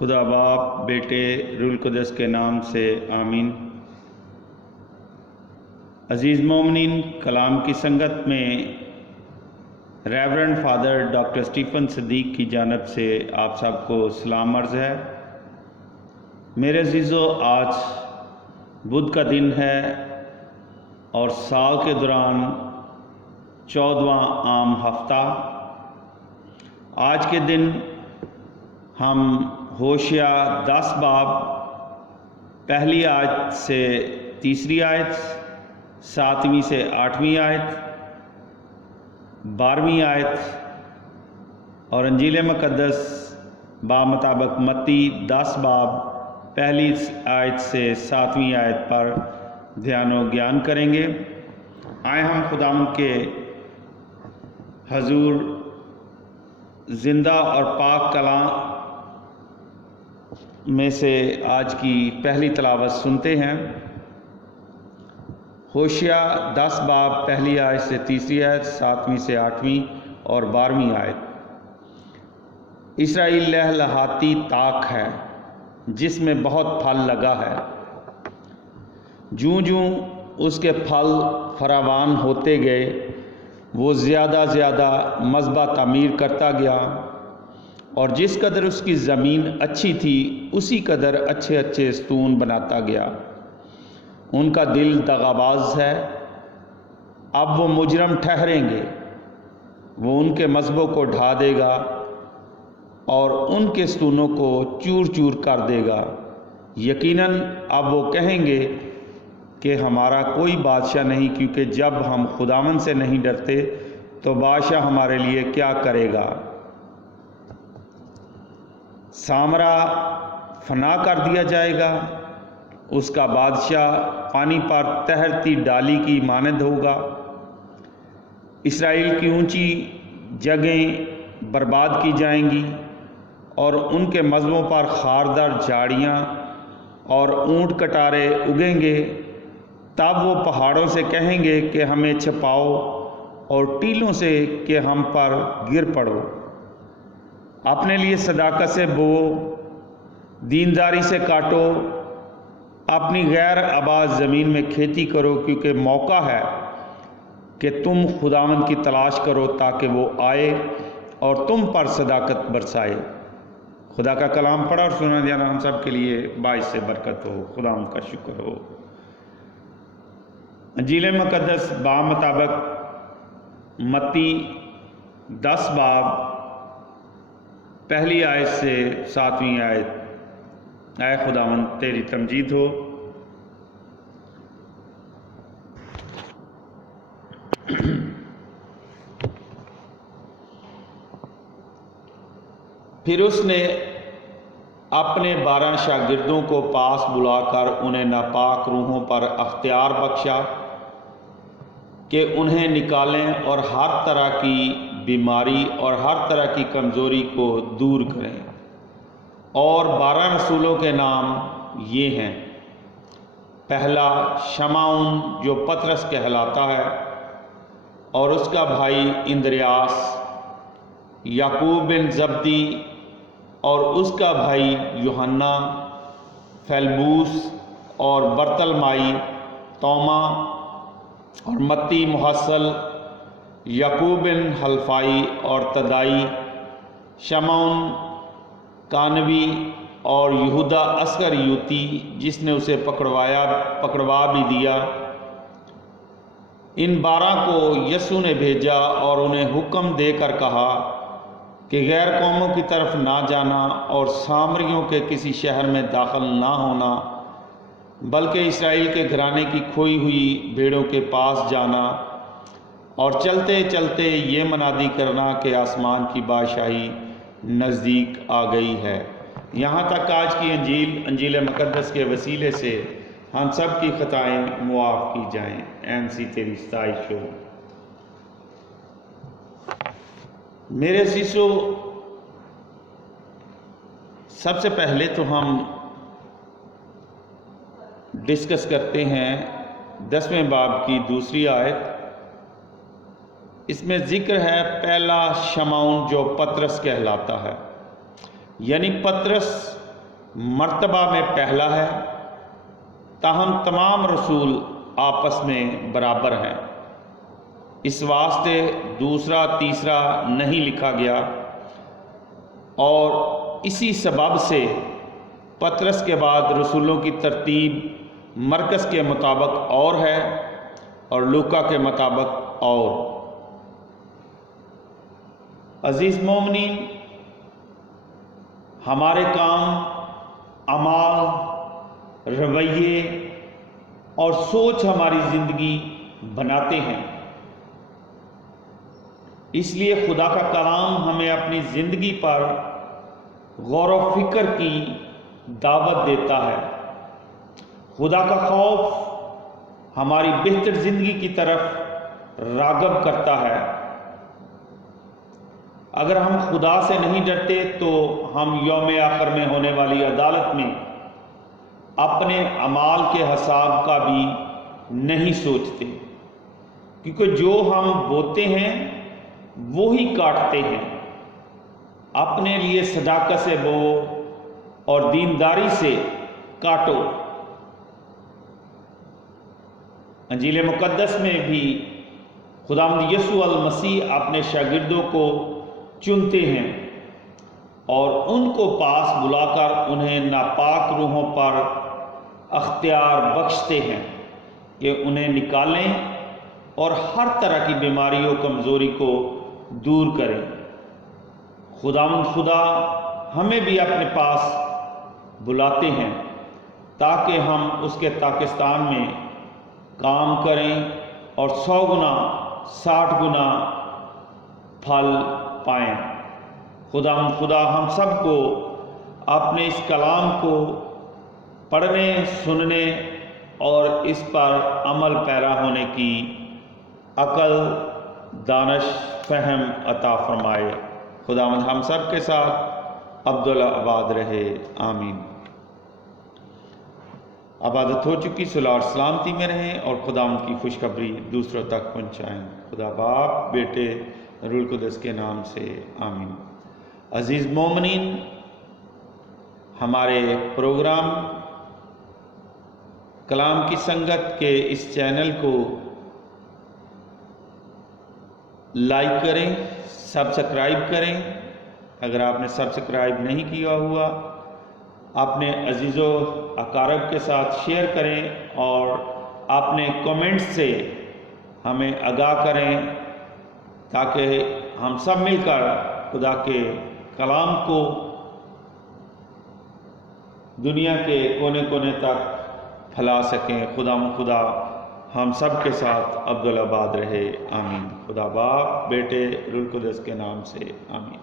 خدا باپ بیٹے روح القدس کے نام سے آمین۔ عزیز مومنین، کلام کی سنگت میں ریورنڈ فادر ڈاکٹر اسٹیفن صدیق کی جانب سے آپ سب کو سلام عرض ہے۔ میرے عزیزو، آج بدھ کا دن ہے اور سال کے دوران 14واں عام ہفتہ۔ آج کے دن ہم ہوشیع 10 باب پہلی آیت سے تیسری آیت، 7ویں سے 8ویں آیت، 12ویں آیت اور انجیل مقدس بمطابق متی 10 باب پہلی آیت سے 7ویں آیت پر دھیان و گیان کریں گے۔ آئے ہم خداوند کے حضور زندہ اور پاک کلام میں سے آج کی پہلی تلاوت سنتے ہیں۔ ہوشیع 10 باب پہلی آیت سے تیسری آیت، 7ویں سے 8ویں اور 12ویں آیت۔ اسرائیل لہلہاتی طاق ہے جس میں بہت پھل لگا ہے، جوں جوں اس کے پھل فراوان ہوتے گئے وہ زیادہ مذبح تعمیر کرتا گیا، اور جس قدر اس کی زمین اچھی تھی اسی قدر اچھے ستون بناتا گیا۔ ان کا دل دغاباز ہے، اب وہ مجرم ٹھہریں گے۔ وہ ان کے مذبحوں کو ڈھا دے گا اور ان کے ستونوں کو چور چور کر دے گا۔ یقیناً اب وہ کہیں گے کہ ہمارا کوئی بادشاہ نہیں، کیونکہ جب ہم خداوند سے نہیں ڈرتے تو بادشاہ ہمارے لیے کیا کرے گا۔ سامرا فنا کر دیا جائے گا، اس کا بادشاہ پانی پر تیرتی ڈالی کی مانند ہوگا۔ اسرائیل کی اونچی جگہیں برباد کی جائیں گی اور ان کے مذبحوں پر خاردار جھاڑیاں اور اونٹ کٹارے اگیں گے۔ تب وہ پہاڑوں سے کہیں گے کہ ہمیں چھپاؤ، اور ٹیلوں سے کہ ہم پر گر پڑو۔ اپنے لیے صداقت سے بو، دینداری سے کاٹو، اپنی غیر آباد زمین میں کھیتی کرو، کیونکہ موقع ہے کہ تم خداوند کی تلاش کرو تاکہ وہ آئے اور تم پر صداقت برسائے۔ خدا کا کلام پڑھا اور سنا جانا ہم سب کے لیے باعث برکت ہو۔ خداوند کا شکر ہو۔ انجیل مقدس بمطابق متی 10 باب پہلی آیت سے 7ویں آیت۔ اے خداوند تیری تمجید ہو۔ پھر اس نے اپنے 12 شاگردوں کو پاس بلا کر انہیں ناپاک روحوں پر اختیار بخشا کہ انہیں نکالیں اور ہر طرح کی بیماری اور ہر طرح کی کمزوری کو دور کریں۔ اور 12 رسولوں کے نام یہ ہیں: پہلا شمعون جو پطرس کہلاتا ہے اور اس کا بھائی اندریاس، یعقوب بن زبدی اور اس کا بھائی یوحنا، فیلبوس اور برتلمائی، توما اور متی محصل، یعقوب بن حلفائی اور تدائی، شمعون کانوی اور یہودا اسکریوتی جس نے اسے پکڑوا بھی دیا۔ ان 12 کو یسوع نے بھیجا اور انہیں حکم دے کر کہا کہ غیر قوموں کی طرف نہ جانا اور سامریوں کے کسی شہر میں داخل نہ ہونا، بلکہ اسرائیل کے گھرانے کی کھوئی ہوئی بھیڑوں کے پاس جانا، اور چلتے چلتے یہ منادی کرنا کہ آسمان کی بادشاہی نزدیک آ گئی ہے۔ یہاں تک آج کی انجیل مقدس کے وسیلے سے ہم سب کی خطائیں معاف کی جائیں۔ MC تیری ستائش ہو۔ میرے عزیزو، سب سے پہلے تو ہم ڈسکس کرتے ہیں 10ویں باب کی دوسری آیت۔ اس میں ذکر ہے پہلا شمعون جو پطرس کہلاتا ہے، یعنی پطرس مرتبہ میں پہلا ہے، تاہم تمام رسول آپس میں برابر ہیں، اس واسطے دوسرا تیسرا نہیں لکھا گیا، اور اسی سبب سے پطرس کے بعد رسولوں کی ترتیب مرکز کے مطابق اور ہے اور لوکا کے مطابق اور۔ عزیز مومنین، ہمارے کام، اعمال، رویے اور سوچ ہماری زندگی بناتے ہیں، اس لیے خدا کا کلام ہمیں اپنی زندگی پر غور و فکر کی دعوت دیتا ہے۔ خدا کا خوف ہماری بہتر زندگی کی طرف راغب کرتا ہے۔ اگر ہم خدا سے نہیں ڈرتے تو ہم یوم آخر میں ہونے والی عدالت میں اپنے اعمال کے حساب کا بھی نہیں سوچتے، کیونکہ جو ہم بوتے ہیں وہی کاٹتے ہیں۔ اپنے لیے صداقت سے بو اور دینداری سے کاٹو۔ انجیل مقدس میں بھی خداوند یسوع المسیح اپنے شاگردوں کو چنتے ہیں اور ان کو پاس بلا کر انہیں ناپاک روحوں پر اختیار بخشتے ہیں کہ انہیں نکالیں اور ہر طرح کی بیماری و کمزوری کو دور کریں۔ خداوند خدا ہمیں بھی اپنے پاس بلاتے ہیں تاکہ ہم اس کے پاکستان میں کام کریں اور 100 گنا 60 گنا پھل پائیں۔ خداوند خدا ہم سب کو اپنے اس کلام کو پڑھنے، سننے اور اس پر عمل پیرا ہونے کی عقل، دانش، فہم عطا فرمائے۔ خداوند ہم سب کے ساتھ عبدالآباد رہے، آمین۔ عبادت ہو چکی، صلح اور سلامتی میں رہیں اور خداوند کی خوشخبری دوسروں تک پہنچائیں۔ خدا باپ، بیٹے، روح القدس کے نام سے آمین۔ عزیز مومنین، ہمارے پروگرام کلام کی سنگت کے اس چینل کو لائک کریں، سبسکرائب کریں۔ اگر آپ نے سبسکرائب نہیں کیا ہوا، اپنے عزیز و اقارب کے ساتھ شیئر کریں اور اپنے کومنٹ سے ہمیں آگاہ کریں تاکہ ہم سب مل کر خدا کے کلام کو دنیا کے کونے کونے تک پھیلا سکیں۔ خدا ہم سب کے ساتھ عبدالآباد رہے، آمین۔ خدا باپ، بیٹے، روح القدس کے نام سے آمین۔